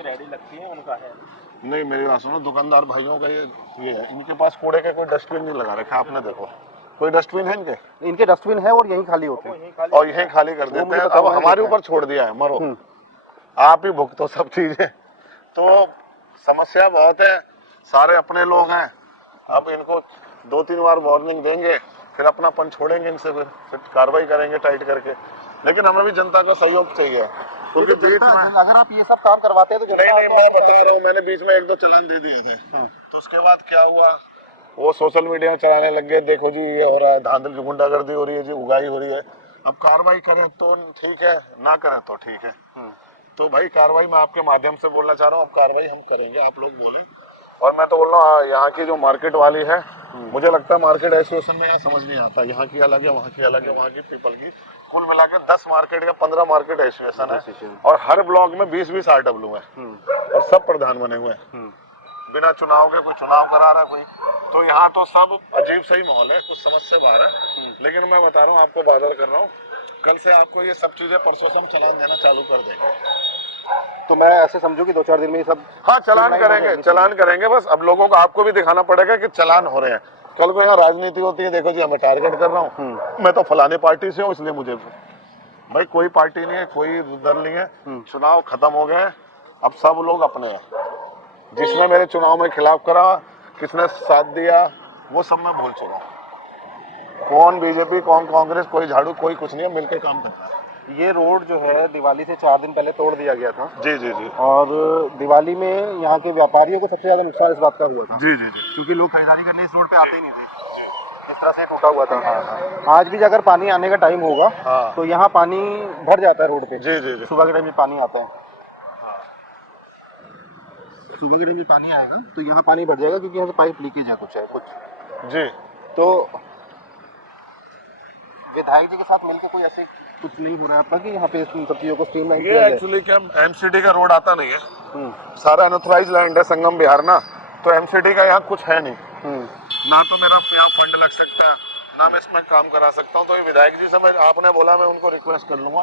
नहीं, मेरी बात सुनो, दुकानदार भाइयों का ये है, इनके पास कूड़े का कोई डस्टबिन नहीं लगा रखा। आपने देखो कोई डस्टबिन है इनके डस्टबिन है और यहीं खाली होते हैं, और यहीं खाली कर देते हैं। अब हमारे ऊपर छोड़ दिया है, मरो आप ही भुगतो सब चीजें। तो समस्या बहुत है, सारे अपने लोग हैं। अब इनको 2-3 बार वार्निंग देंगे, फिर अपनापन छोड़ेंगे इनसे, फिर कार्रवाई करेंगे टाइट करके। लेकिन हमें भी जनता का सहयोग चाहिए, क्योंकि बीच में अगर आप ये सब काम करवाते हैं तो नहीं, मैं बता रहा हूँ, मैंने बीच में 1-2 चालान दे दिए थे। तो उसके बाद क्या हुआ, वो सोशल मीडिया में चलाने लग गए, देखो जी ये हो रहा है, धांधली गुंडागर्दी हो रही है जी, उगाही हो रही है। अब कार्रवाई करें तो ठीक है, ना करें तो ठीक है। तो भाई कार्रवाई मैं आपके माध्यम से बोलना चाह रहा हूँ, अब कार्रवाई हम करेंगे, आप लोग बोलें। और मैं तो बोल रहा हूँ यहाँ की जो मार्केट वाली है मुझे लगता है मार्केट एसोसिएशन में यहाँ समझ नहीं आता, यहाँ की अलग है, वहाँ की अलग है, वहाँ की पीपल की, कुल मिला के 10 मार्केट या 15 मार्केट एसोसिएशन है और हर ब्लॉक में 20-20 RW है और सब प्रधान बने हुए हैं बिना चुनाव के। कोई चुनाव करा रहा है कोई, तो यहाँ तो सब अजीब सही माहौल है, कुछ समझ से बाहर है। लेकिन मैं बता रहा हूँ आपको, वादा कर रहा हूँ, कल से आपको ये सब चीजें, परसों से हम चालान देना चालू कर देंगे। तो मैं ऐसे समझूं कि 2-4 दिन में ये सब, हाँ चालान करेंगे, चालान करेंगे। बस अब लोगों को, आपको भी दिखाना पड़ेगा कि चालान हो रहे हैं। कल को यहाँ राजनीति होती है, देखो जी हमें टारगेट कर रहा हूँ, मैं तो फलाने पार्टी से हूँ इसलिए मुझे, भाई कोई पार्टी नहीं है, कोई दल नहीं है, चुनाव खत्म हो गए, अब सब लोग अपने हैं। जिसने मेरे चुनाव में खिलाफ करा, किसने साथ दिया, वो सब मैं भूल चुका हूँ। कौन बीजेपी, कौन कांग्रेस, कोई झाड़ू, कोई कुछ नहीं है, मिलकर काम कर रहा है। ये रोड जो है दिवाली से 4 दिन पहले तोड़ दिया गया था। जी जी जी। और दिवाली में यहाँ के व्यापारियों को सबसे ज्यादा नुकसान इस बात का हुआ था। जी जी जी। क्योंकि लोग खरीदारी करने इस रोड पे आते ही नहीं थे, इस तरह से टूटा हुआ था। आज भी अगर पानी आने का टाइम होगा तो यहाँ पानी भर जाता है रोड पे। जी जी जी। सुबह के टाइम में पानी आता है, सुबह के टाइम में पानी आएगा तो यहाँ पानी भर जाएगा, क्योंकि यहाँ से पाइप लीकेज है कुछ जी। तो विधायक जी के साथ मिलकर कोई ऐसे कुछ नहीं हो रहा है आपका कि यहाँ पे इन सब चीजों को स्ट्रीमलाइन ये किया जाए? एक्चुअली क्या, एमसीडी का रोड आता नहीं है, सारा अनऑथराइज लैंड है संगम विहार ना, तो एमसीडी का यहाँ कुछ है नहीं, ना तो मेरा यहाँ फंड लग सकता है, ना मैं इसमें काम करा सकता हूँ। तो ये विधायक जी से मैं, आपने बोला, मैं उनको रिक्वेस्ट कर लूंगा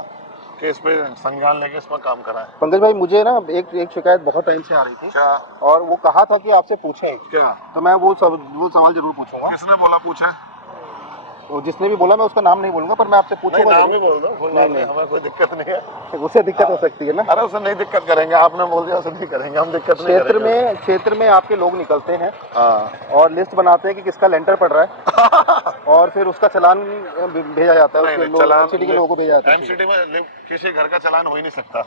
कि इस पे संज्ञान लेके इसमें काम कराएं। पंकज भाई, मुझे ना एक शिकायत बहुत टाइम से आ रही थी। क्या? और वो कहा था कि आपसे पूछें, क्या? तो मैं वो सवाल जरूर पूछूंगा। किसने बोला पूछा? तो जिसने भी बोला, मैं उसका नाम नहीं बोलूंगा, पर मैं आपसे पूछूंगा। नाम ही बोल दो, कोई नाम नहीं, हमें कोई दिक्कत नहीं है। उससे दिक्कत हो सकती है ना? अरे उसे नहीं दिक्कत करेंगे, आपने बोल दिया उसे नहीं करेंगे, हम दिक्कत नहीं करेंगे। क्षेत्र में आपके लोग निकलते हैं हाँ, और लिस्ट बनाते हैं कि किसका लेंटर पड़ रहा है और फिर उसका चालान भेजा जाता है, एमसीडी के लोगों को भेजा जाता है। एमसीडी में किसी घर का चालान हो ही नहीं सकता,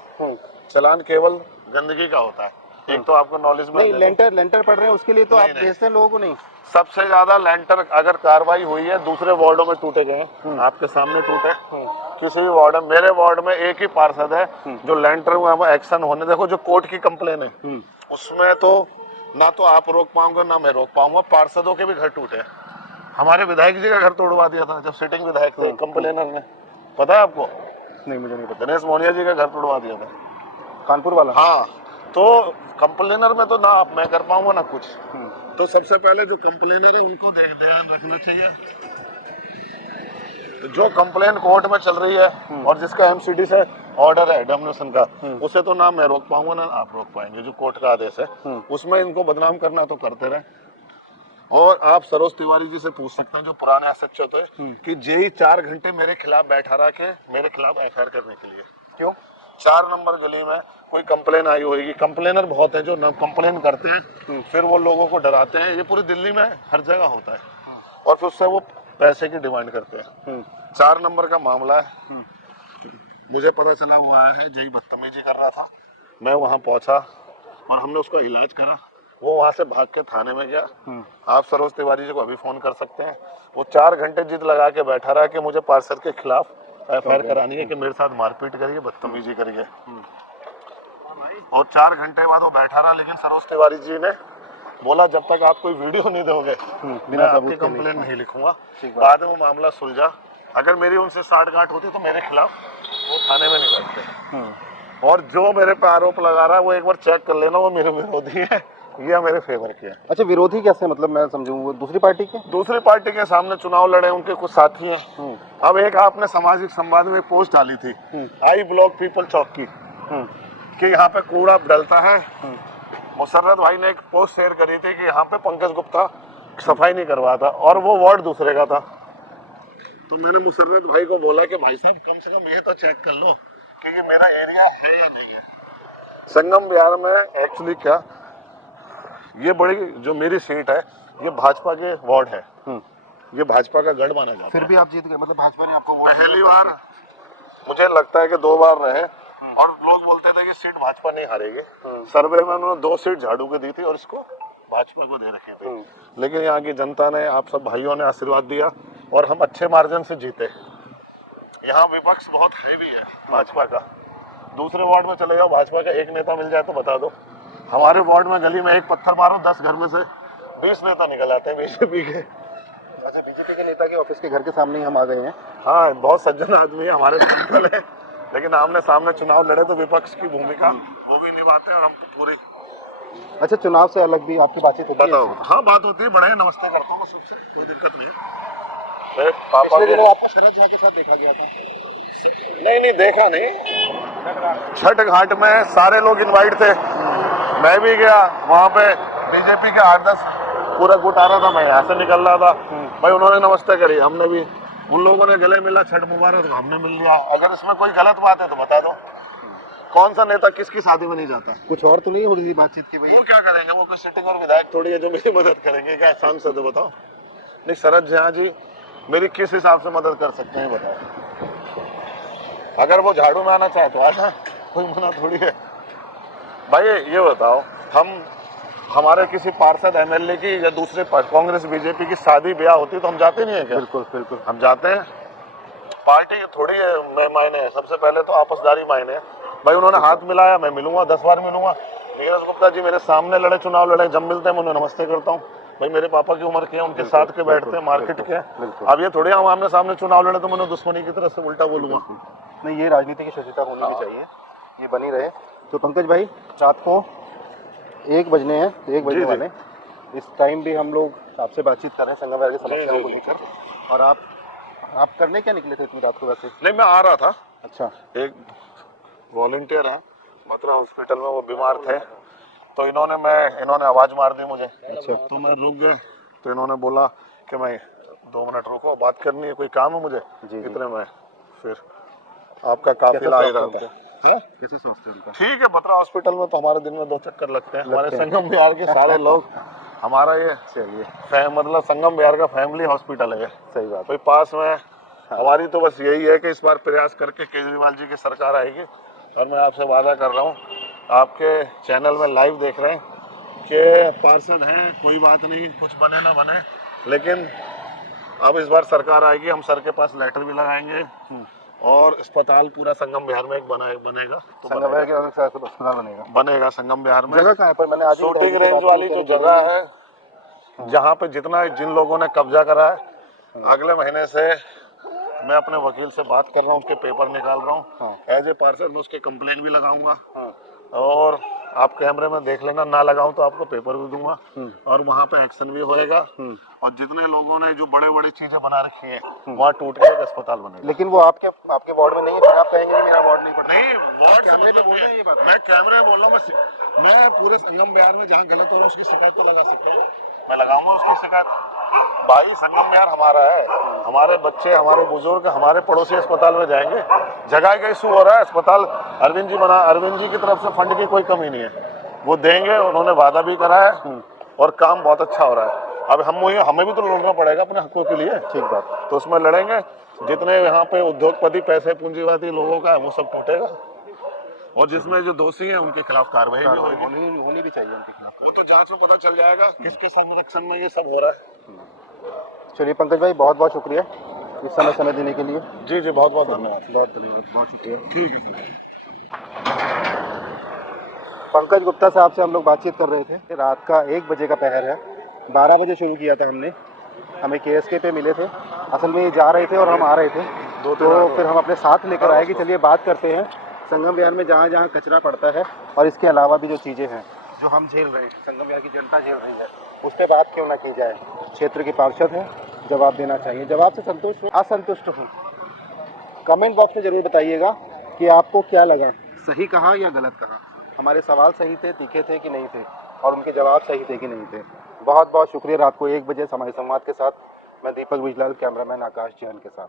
चालान केवल गंदगी का होता है। एक तो आपको नॉलेज में नहीं, लेंटर पड़ रहे हैं उसके लिए तो आप भेजते हैं लोगों को? नहीं, सबसे ज्यादा लेंटर अगर कार्रवाई हुई है दूसरे वार्डों में टूटे गए, आपके सामने टूटे, किसी भी वार्ड में, मेरे वार्ड में एक ही पार्षद है जो लेंटर हुआ एक्शन होने, देखो जो कोर्ट की कंप्लेन है उसमें तो ना तो आप रोक पाओगे ना मैं रोक पाऊंगा, पार्षदों के भी घर टूटे। हमारे विधायक जी का घर तोड़वा दिया था जब सिटिंग विधायक थे कंप्लेनर ने, पता है आपको? नहीं, मुझे नहीं पता। दिनेश मोनिया जी का घर तोड़वा दिया था, कानपुर वाला। हाँ, तो कंप्लेनर में तो ना आप मैं कर पाऊंगा ना कुछ। तो सबसे पहले जो कंप्लेनर है उनको ध्यान रखना चाहिए। तो जो कंप्लेन कोर्ट में चल रही है और जिसका एमसीडी से ऑर्डर है डोमिनेशन का, उसे तो ना मैं रोक पाऊंगा ना आप रोक पाएंगे। जो कोर्ट का आदेश है उसमें इनको बदनाम करना तो करते रहे। और आप सरोज तिवारी जी से पूछ सकते हैं जो पुराने एसएचओ थे कि जेई 4 घंटे मेरे खिलाफ बैठा रहा के मेरे खिलाफ एफआईआर करने के लिए। क्यों? 4 नंबर गली में कोई कंप्लेन आई होगी, कंप्लेनर बहुत है जो कंप्लेन करते हैं, फिर वो लोगों को डराते हैं, ये पूरी दिल्ली में हर जगह होता है, और फिर उससे वो पैसे की डिमांड करते हैं। 4 नंबर का मामला है, मुझे पता चला हुआ है जय बदतमीजी कर रहा था, मैं वहाँ पहुँचा और हमने उसका इलाज करा, वो वहाँ से भाग के थाने में गया। आप सरोज तिवारी जी को अभी फोन कर सकते हैं, वो 4 घंटे जिद लगा के बैठा रहा कि मुझे पार्षद के खिलाफ एफआईआर करानी है कि मेरे साथ मारपीट करिए, बदतमीजी करिए, और 4 घंटे बाद वो बैठा रहा। लेकिन सरोज तिवारी जी ने बोला जब तक आप कोई वीडियो नहीं दोगे मैं आपकी कंप्लेन नहीं लिखूंगा। बाद में वो मामला सुलझा। अगर मेरी उनसे साठ-गांठ होती तो मेरे खिलाफ वो थाने में नहीं बैठते। और जो मेरे पे आरोप लगा रहा है वो एक बार चेक कर लेना, वो मेरे विरोधी है या मेरे फेवर के है। अच्छा, विरोधी कैसे? मतलब मैं समझूं, वो दूसरी पार्टी के सामने चुनाव लड़े, उनके कुछ साथी हैं। अब एक आपने सामाजिक संवाद में पोस्ट डाली थी, आई ब्लॉक पीपल चौक की, कि यहाँ पे कूड़ा डलता है। मुसर्रत भाई ने एक पोस्ट शेयर करी थी कि यहाँ पे पंकज गुप्ता सफाई नहीं करवाता और वो वार्ड दूसरे का था। तो मैंने मुसर्रत भाई को बोला कि भाई साहब कम से कम ये तो चेक कर लो कि ये मेरा एरिया है या नहीं है। संगम विहार में एक्चुअली क्या, ये बड़ी जो मेरी सीट है ये भाजपा के वार्ड है, ये भाजपा का गढ़ माना जाता है। फिर भी आप जीत गए, मतलब भाजपा ने आपको वोट पहली बार, मुझे लगता है कि 2 बार रहे, और लोग बोलते थे कि सीट भाजपा नहीं हारेगी। सर्वे में उन्होंने 2 सीट झाड़ू को दी थी और इसको भाजपा को दे रखी थी। लेकिन यहाँ की जनता ने, आप सब भाइयों ने आशीर्वाद दिया और हम अच्छे मार्जिन से जीते। यहाँ विपक्ष बहुत हैवी है भाजपा का। दूसरे वार्ड में चले जाओ, भाजपा का एक नेता मिल जाए तो बता दो। हमारे वार्ड में गली में एक पत्थर मारो 10 घर में से 20 नेता निकल आते हैं बीजेपी के। अच्छा, बीजेपी के नेता के ऑफिस के घर के सामने ही हम आ गए हैं। हाँ, बहुत सज्जन आदमी है, हमारे सांसद है, लेकिन आमने सामने चुनाव लड़े तो विपक्ष की भूमिका वो भी निभाते हैं और हम तो पूरी। अच्छा, चुनाव से अलग भी आपकी बातचीत होती है? बताओ। हाँ, बात होती है, बड़े नमस्ते करता हूँ मैं सबसे, कोई दिक्कत नहीं है। मेरे पापा पिछले दिनों को आपको शरद झा के साथ देखा गया था। नहीं देखा नहीं। छठ घाट में सारे लोग इनवाइट थे, मैं भी गया वहाँ पे। बीजेपी के 8-10 पूरा गुट आ रहा था, मैं यहाँ से निकल रहा था भाई, उन्होंने नमस्ते करी, हमने भी उन लोगों ने गले मिला, छठ मुबारक, तो हमने मिल लिया। अगर इसमें कोई गलत बात है तो बता दो। कौन सा नेता किसकी शादी में नहीं जाता? कुछ और तो नहीं हो रही थी बातचीत की? भाई वो क्या करेंगे, वो कोई सिटिंग और विधायक थोड़ी है जो मेरी मदद करेंगे, क्या सांसद है बताओ? नहीं, शरद झा जी मेरी किस हिसाब से मदद कर सकते हैं बताओ? अगर वो झाड़ू में आना चाहे तो आजा, कोई मना थोड़ी है। भाई ये बताओ, हमारे किसी पार्षद एमएलए की या दूसरे कांग्रेस बीजेपी की शादी ब्याह होती तो हम जाते नहीं है क्या? बिल्कुल बिल्कुल, हम जाते हैं। पार्टी थोड़ी है मायने है, सबसे पहले तो आपसदारी मायने है। भाई उन्होंने हाथ मिलाया, मैं मिलूंगा, 10 बार मिलूंगा। नीरज गुप्ता जी मेरे सामने लड़े, चुनाव लड़े, जब मिलते हैं मैं उन्हें नमस्ते करता हूँ। भाई मेरे पापा की उम्र के हैं, उनके साथ के बैठते हैं, मार्केट के। अब ये थोड़ी हम आमने सामने चुनाव लड़े तो मैंने दुश्मनी की तरफ से उल्टा बोलूंगा। नहीं, ये राजनीति की शुचिता होनी भी चाहिए, ये बनी रहे। तो पंकज भाई, रात को 1 बजने हैं, 1 बजने वाले, इस टाइम भी हम लोग आपसे बातचीत कर रहे हैं संगम की समस्याओं को लेकर। और आप करने क्या निकले थे इतनी रात को वैसे? नहीं, मैं आ रहा था। अच्छा, एक वॉलंटियर है मथुरा हॉस्पिटल में, वो बीमार थे, तो इन्होंने आवाज मार दी मुझे। अच्छा, तो मैं रुक गया, तो इन्होंने बोला कि मैं 2 मिनट रुको, बात करनी है, कोई काम है मुझे। इतने में फिर आपका काफिला आ रहा था। कैसे सोचते हैं उनका? ठीक है, बत्रा हॉस्पिटल में तो हमारे दिन में 2 चक्कर लगते हैं। हमारे संगम बिहार के सारे लोग, हमारा ये मतलब संगम बिहार का फैमिली हॉस्पिटल है। सही बात। कोई पास में हमारी तो बस यही है कि इस बार प्रयास करके केजरीवाल जी की सरकार आएगी। और मैं आपसे वादा कर रहा हूँ, आपके चैनल में लाइव देख रहे हैं कि पार्षद हैं, कोई बात नहीं, कुछ बने ना बने, लेकिन अब इस बार सरकार आएगी, हम सर के पास लेटर भी लगाएंगे और अस्पताल पूरा संगम बिहार में एक बनेगा। तो संगम बिहार के अलग से अस्पताल बनेगा संगम बिहार में। जगह कहाँ है? पर मैंने आज शूटिंग रेंज वाली जो जगह है, जहाँ पे जिन लोगों ने कब्जा करा है, अगले महीने से मैं अपने वकील से बात कर रहा हूँ, उसके पेपर निकाल रहा हूँ। एज ए पार्षद मैं उसके कंप्लेंट भी लगाऊंगा, और आप कैमरे में देख लेना, ना लगाऊं तो आपको पेपर भी दूंगा, और वहाँ पे एक्शन भी होएगा। और जितने लोगों ने जो बड़े चीजें बना रखी है, वहाँ टूट के एक अस्पताल बनेगा। लेकिन वो आपके वार्ड में नहीं है, फिर आप कहेंगे मेरा वार्ड नहीं पड़ता? नहीं, वार्ड कैमरे पे बोल रहे हैं ये बात? मैं कैमरे में बोल रहा हूँ, मैं पूरे संगम बिहार में जहाँ गलत हो रहा है उसकी शिकायत तो लगा सकते हैं, मैं लगाऊंगा उसकी शिकायत। भाई संगम बिहार हमारा है, हमारे बच्चे, हमारे बुजुर्ग, हमारे पड़ोसी अस्पताल में जाएंगे। जगह का इशू हो रहा है, अस्पताल अरविंद जी की तरफ से फंड की कोई कमी नहीं है, वो देंगे, उन्होंने वादा भी करा है, और काम बहुत अच्छा हो रहा है। अब हमें भी तो लड़ना पड़ेगा अपने हकों के लिए। ठीक बात। तो उसमें लड़ेंगे। जितने यहाँ पे उद्योगपति, पैसे पूंजीवादी लोगों का है, वो सब टूटेगा, और जिसमें जो दोषी हैं उनके खिलाफ कार्रवाई भी होनी भी चाहिए उनके खिलाफ। वो तो जांच में पता चल जाएगा किसके संरक्षण में ये सब हो रहा है। चलिए पंकज भाई, बहुत बहुत शुक्रिया इस समय देने के लिए। जी, बहुत बहुत धन्यवाद। बहुत शुक्रिया। ठीक है। पंकज गुप्ता साहब से हम लोग बातचीत कर रहे थे। रात का 1 बजे का पहर है, 12 बजे शुरू किया था हमने, हमें KSK पे मिले थे। असल में ये जा रहे थे और हम आ रहे थे, तो फिर हम अपने साथ लेकर आए कि चलिए बात करते हैं संगम बिहार में जहाँ जहाँ कचरा पड़ता है, और इसके अलावा भी जो चीज़ें हैं जो हम झेल रहे हैं, संगम बिहार की जनता झेल रही है, उस पर बात क्यों ना की जाए। क्षेत्र के पार्षद हैं, जवाब देना चाहिए। जवाब से संतुष्ट हो, असंतुष्ट हो, कमेंट बॉक्स में ज़रूर बताइएगा कि आपको क्या लगा, सही कहा या गलत कहा, हमारे सवाल सही थे, तीखे थे कि नहीं थे, और उनके जवाब सही थे कि नहीं थे। बहुत बहुत शुक्रिया। रात को 1 बजे हमारे संवाद के साथ मैं दीपक बिजलाल, कैमरामैन आकाश जैन के साथ।